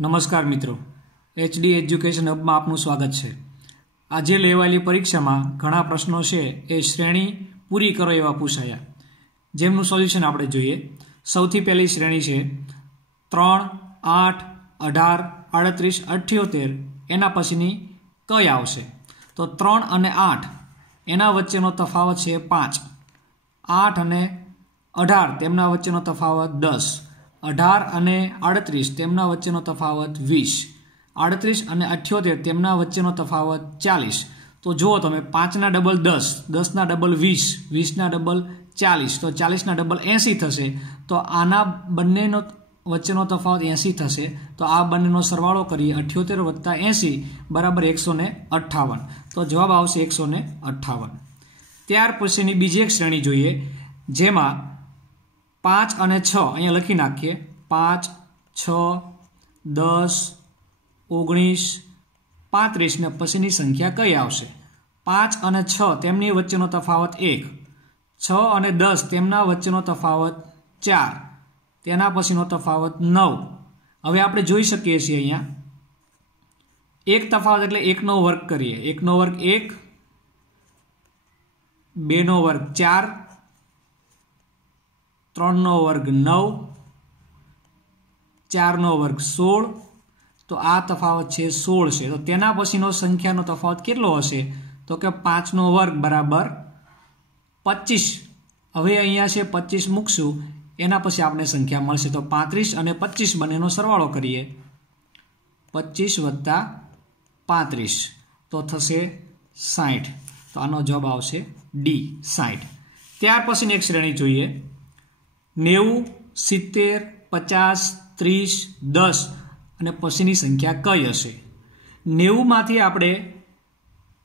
નમસ્કાર મિત્રો. HD education હબમાં આપનું સ્વાગત છે. આજે લેવાયેલી પરીક્ષામાં ઘણા પ્રશ્નો છે એ શ્રેણી પૂરી કરો એવા પૂછાયા. જેમનું સોલ્યુશન આપણે જોઈએ. સૌથી પહેલી શ્રેણી છે ત્રણ, આઠ, અઢાર, આડત્રીસ, અઠ્યોતેર. એના પછીની કઈ આવશે? તો ત્રણ અને આઠ. એના વચ્ચેનો તફાવત છે પાંચ. આઠ અને અઢાર. તેમના વચ્ચેનો તફાવત દસ. અઢાર અને આડત્રીસ, તેમના વચ્ચેનો તફાવત વીસ. આડત્રીસ અને અઠ્યોતેર, તેમના વચ્ચેનો તફાવત ચાલીસ. તો જુઓ તમે, પાંચના ડબલ દસ, દસના ડબલ વીસ, વીસના ડબલ ચાલીસ. તો ચાલીસના ડબલ એંસી થશે. તો આના બંનેનો વચ્ચેનો તફાવત એંસી થશે. તો આ બંનેનો સરવાળો કરીએ, અઠ્યોતેર વત્તા એંસી બરાબર એકસો ને અઠ્ઠાવન. તો જવાબ આવશે એકસો ને અઠ્ઠાવન. ત્યાર પછીની બીજી એક શ્રેણી જોઈએ, જેમાં પાંચ અને છ, અહીંયા લખી નાખીએ. પાંચ, છ, દસ, ઓગણીસ, પાંત્રીસ ને પછીની સંખ્યા કઈ આવશે? પાંચ અને છ, તેમની વચ્ચેનો તફાવત એક. છ અને દસ, તેમના વચ્ચેનો તફાવત ચાર. તેના પછીનો તફાવત નવ. હવે આપણે જોઈ શકીએ છીએ અહીંયા. એક તફાવત એટલે એકનો વર્ગ કરીએ. એકનો વર્ગ એક, બેનો વર્ગ ચાર ત્રણનો વર્ગ નવ, ચારનો વર્ગ સોળ. તો આ તફાવત છે સોળ છે. તો તેના પછીનો સંખ્યાનો તફાવત કેટલો હશે? તો કે પાંચનો વર્ગ બરાબર પચીસ. હવે અહીંયા છે પચીસ મૂકશું. એના પછી આપણે સંખ્યા મળશે. તો પાંત્રીસ અને પચીસ બંનેનો સરવાળો કરીએ. પચીસ વત્તા પાંત્રીસ. તો થશે સાઠ તો આનો જવાબ આવશે ડી સાઠ ત્યાર પછીની એક શ્રેણી જોઈએ. નેવું, સિત્તેર, પચાસ, ત્રીસ, દસ અને પછીની સંખ્યા કઈ હશે? નેવુંમાંથી આપણે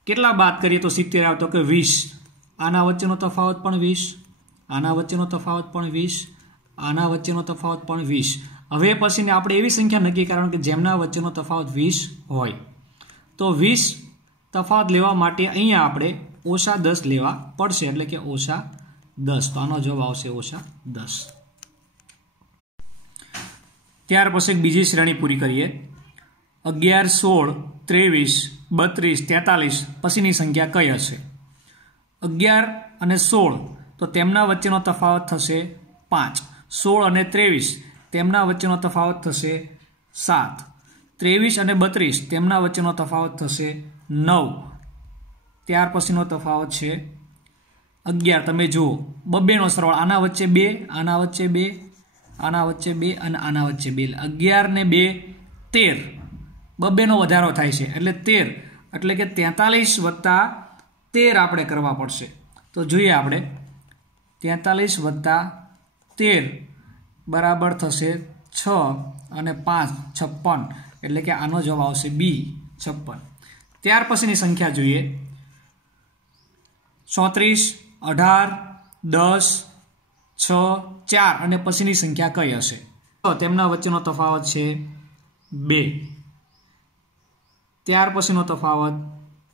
કેટલા બાદ કરીએ તો સિત્તેર આવતો કે વીસ? આના વચ્ચેનો તફાવત પણ વીસ, આના વચ્ચેનો તફાવત પણ વીસ, આના વચ્ચેનો તફાવત પણ વીસ. હવે પછીને આપણે એવી સંખ્યા નક્કી કારણ કે જેમના વચ્ચેનો તફાવત વીસ હોય. તો વીસ તફાવત લેવા માટે અહીંયા આપણે ઓછા દસ લેવા પડશે, એટલે કે ઓછા દસ. તો આનો જવાબ આવશે ઓછા દસ. ત્યાર પછી બીજી શ્રેણી પૂરી કરીએ. અગિયાર, સોળ, ત્રેવીસ, બત્રીસ, તેતાલીસ, પછીની સંખ્યા કઈ હશે? અગિયાર અને સોળ. તો તેમના વચ્ચેનો તફાવત થશે પાંચ. સોળ અને ત્રેવીસ, તેમના વચ્ચેનો તફાવત થશે સાત. ત્રેવીસ અને બત્રીસ, તેમના વચ્ચેનો તફાવત થશે નવ. ત્યાર પછીનો તફાવત છે અગિયાર, તમે જુઓ. બબ્બેનો સરવાળો, આના વચ્ચે બે, આના વચ્ચે બે, આના વચ્ચે બે અને આના વચ્ચે બે. અગિયાર ને બે, તેર. બબ્બેનો વધારો થાય છે, એટલે તેર. એટલે કે તેતાલીસ વત્તા તેર આપણે કરવા પડશે. તો જોઈએ આપણે. તેતાલીસ વત્તા તેર બરાબર થશે છ અને પાંચ, છપ્પન. એટલે કે આનો જવાબ આવશે બી, છપ્પન. ત્યાર પછીની સંખ્યા જોઈએ. ચોત્રીસ અઢાર, દસ, છ, ચાર અને પછીની સંખ્યા કઈ હશે? તો તેમના વચ્ચેનો તફાવત છે બે. ત્યાર પછીનો તફાવત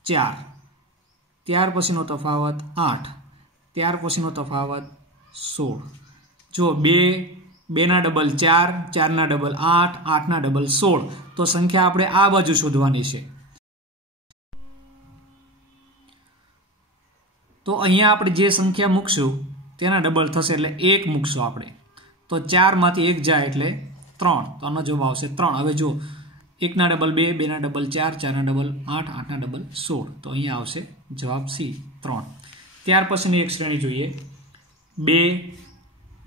ચાર. ત્યાર પછીનો તફાવત આઠ. ત્યાર પછીનો તફાવત સોળ. જો બે, બેના ડબલ ચાર, ચારના ડબલ આઠ, આઠના ડબલ સોળ. તો સંખ્યા આપણે આ બાજુ શોધવાની છે. તો અહીંયા આપણે જે સંખ્યા મૂકશું, તેના ડબલ થશે એટલે એક મૂકશું આપણે. તો ચારમાંથી એક જાય એટલે ત્રણ. તો આનો જવાબ આવશે ત્રણ. હવે જો એકના ડબલ બે, બેના ડબલ ચાર, ચારના ડબલ આઠ, આઠના ડબલ સોળ. તો અહીંયા આવશે જવાબ સી, ત્રણ. ત્યાર પછીની એક શ્રેણી જોઈએ. બે,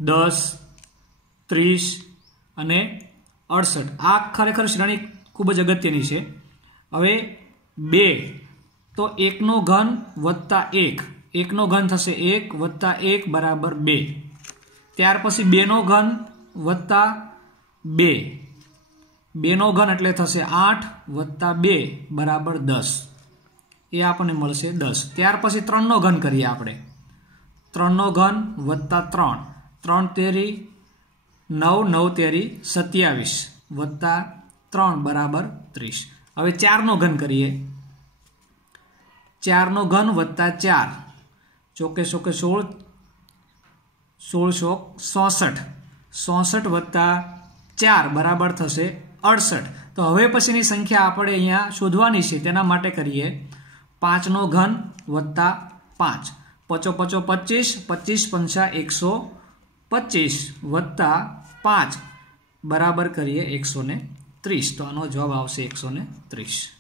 દસ, ત્રીસ અને અડસઠ. આ ખરેખર શ્રેણી ખૂબ જ અગત્યની છે. હવે બે. તો એકનો ઘન વત્તા એક. એકનો ઘન થશે એક વત્તા એક બરાબર બે. ત્યાર પછી બેનો ઘન વત્તા બે. બેનો ઘન એટલે થશે આઠ વત્તા બે બરાબર દસ. એ આપણને મળશે દસ. ત્યાર પછી ત્રણનો ઘન કરીએ આપણે. ત્રણનો ઘન વત્તા ત્રણ. ત્રણ તેરી નવ નવ તેરી સત્યાવીસ વત્તા ત્રણ બરાબર ત્રીસ. હવે ચારનો ઘન કરીએ. ચારનો ઘન વત્તા ચાર. ચોકે ચોકે સોળ સોળસો સોસઠ. ચોસઠ વત્તા ચાર બરાબર થશે અડસઠ. તો હવે પછીની સંખ્યા આપણે અહીંયા શોધવાની છે, તેના માટે કરીએ. પાંચનો ઘન વત્તા પાંચ. પચો પચો પચીસ પચીસ પંચા એકસો પચીસ વત્તા પાંચ. બરાબર કરીએ એકસો ને ત્રીસ. તો આનો જવાબ આવશે એકસો ને ત્રીસ.